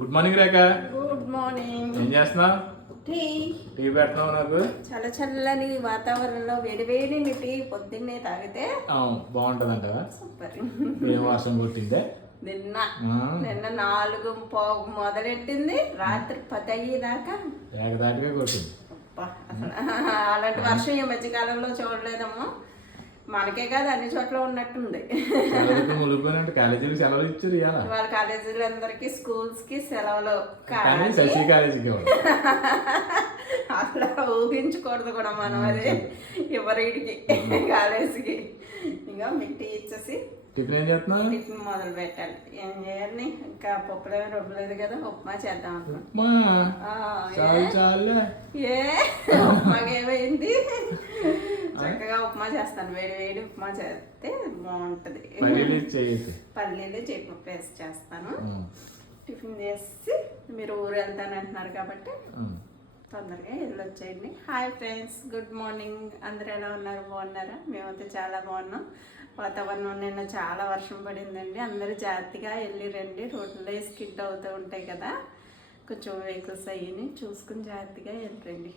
Good morning Rekha. Good morning. ఏం చేస్తున్నావు? Tea పెడుతున్నావు నాకు. చల్ల చల్లని వాతావరణంలో వేడివేడి టీ పొద్దున్నే తాగితే బాగుంటది అంటవా? సూపర్. ఏం వర్షం కొట్టిందే నిన్న 4:15 మొదలెట్టింది, రాత్రి 10 అయ్యేదాకా ఏకదాటిగా కొట్టింది. అలాంటి వర్షం ఈ మధ్యకాలంలో చూడలేదమ్మా. మనకే కాదు అన్ని చోట్ల ఉన్నట్టుంది. కాలేజీకి సెలవులు ఇచ్చారు వాళ్ళ కాలేజీలందరికి స్కూల్స్ కి సెలవులు. శశి కాలేజీకి అట్లా ఊహించకూడదు కూడా మనం. అది ఎవరికి కాలేజీకి ఇంకా మీకు టీ ఇచ్చేసి టిఫిన్ ఏం చేస్తున్నా? టిఫిన్ మొదలు పెట్టాలి. ఏం చేయాలి, ఇంకా పప్పులేమీ రుబ్బలేదు కదా, ఉప్మా చేద్దాం అనుకున్నా. ఏ ఉప్మాకేమైంది? చక్కగా ఉప్మా చేస్తాను, వేడి వేడి ఉప్మా చేస్తే బాగుంటది. పల్లీలు జీడిపప్పు వేసి చేస్తాను. టిఫిన్ చేసి మీరు ఊరు వెళ్తానంటున్నారు కాబట్టి తొందరగా వెళ్ళొచ్చేయండి. Hi friends, good morning. అందరూ ఎలా ఉన్నారు? బాగున్నారా? మేమైతే చాలా బాగున్నాం. వాతావరణం నిన్న చాలా వర్షం పడిందండి. అందరూ జాగ్రత్తగా వెళ్ళి రండి. రోడ్లు స్కిడ్ అవుతూ ఉంటాయి కదా, కొంచెం వెహికల్స్ అయ్యి చూసుకుని జాగ్రత్తగా వెళ్ళిరండి.